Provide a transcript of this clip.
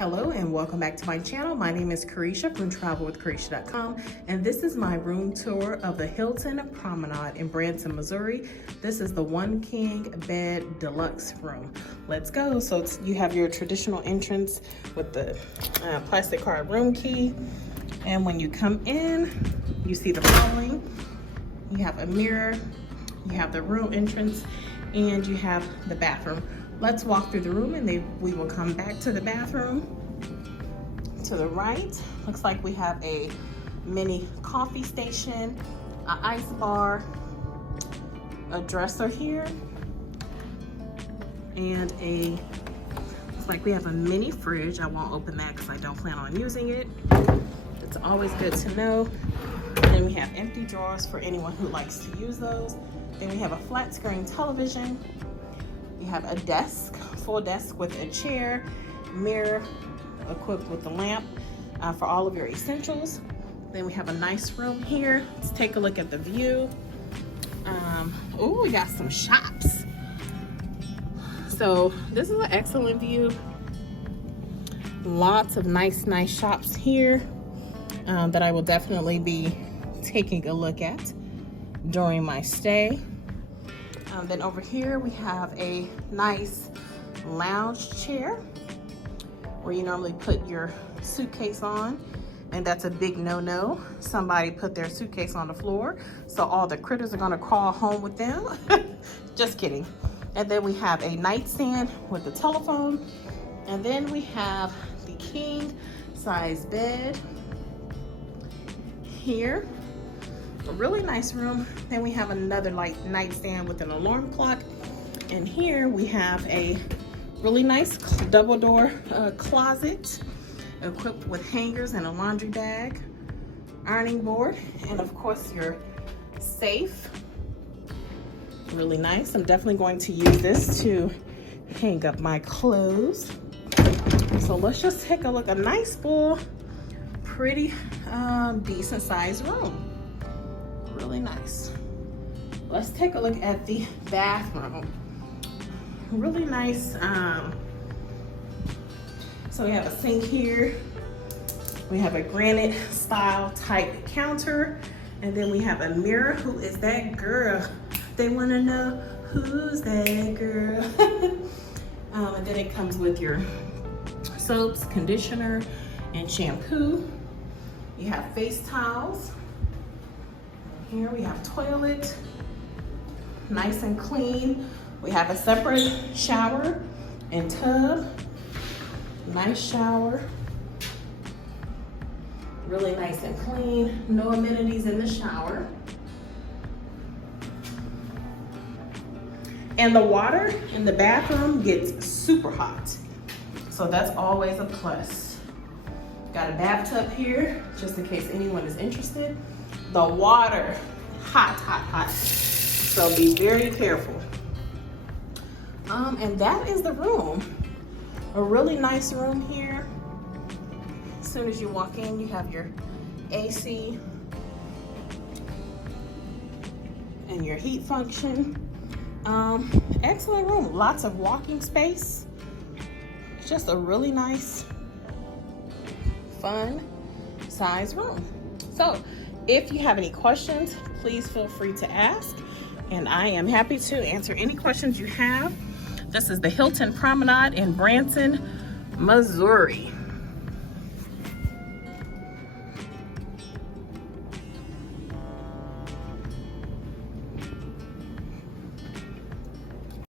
Hello and welcome back to my channel. My name is Carisha from travelwithcarisha.com, and this is my room tour of the Hilton Promenade in Branson, Missouri. This is the one king bed deluxe room. Let's go. So you have your traditional entrance with the plastic card room key, and when you come in, you see the following. You have a mirror, you have the room entrance, and you have the bathroom. Let's walk through the room and we will come back to the bathroom. To the right, looks like we have a mini coffee station, an ice bar, a dresser here, and looks like we have a mini fridge. I won't open that because I don't plan on using it. It's always good to know. Then we have empty drawers for anyone who likes to use those. Then we have a flat screen television. You have a desk, full desk with a chair, mirror, equipped with the lamp for all of your essentials. Then we have a nice room here. Let's take a look at the view. Oh, we got some shops. So this is an excellent view. Lots of nice shops here that I will definitely be taking a look at during my stay. Then over here we have a nice lounge chair where you normally put your suitcase on, and that's a big no-no. Somebody put their suitcase on the floor, so all the critters are gonna crawl home with them. Just kidding. And then we have a nightstand with the telephone, and then we have the king size bed here. A really nice room. Then we have another nightstand with an alarm clock, and here we have a really nice double door closet equipped with hangers and a laundry bag, ironing board, and of course your safe. Really nice. I'm definitely going to use this to hang up my clothes. So let's just take a look. A nice full, pretty decent sized room. Really nice. Let's take a look at the bathroom. Really nice. So we have a sink here. We have a granite style type counter, and then we have a mirror. Who is that girl? They want to know who's that girl. And then it comes with your soaps, conditioner, and shampoo. You have face towels. Here we have toilet, nice and clean. We have a separate shower and tub. Nice shower. Really nice and clean. No amenities in the shower. And the water in the bathroom gets super hot, so that's always a plus. Got a bathtub here, just in case anyone is interested. The water, hot. So be very careful. And that is the room. A really nice room here. As soon as you walk in, you have your AC and your heat function. Excellent room. Lots of walking space. Just a really nice, fun size room. So if you have any questions, please feel free to ask, and I am happy to answer any questions you have. This is the Hilton Promenade in Branson, Missouri.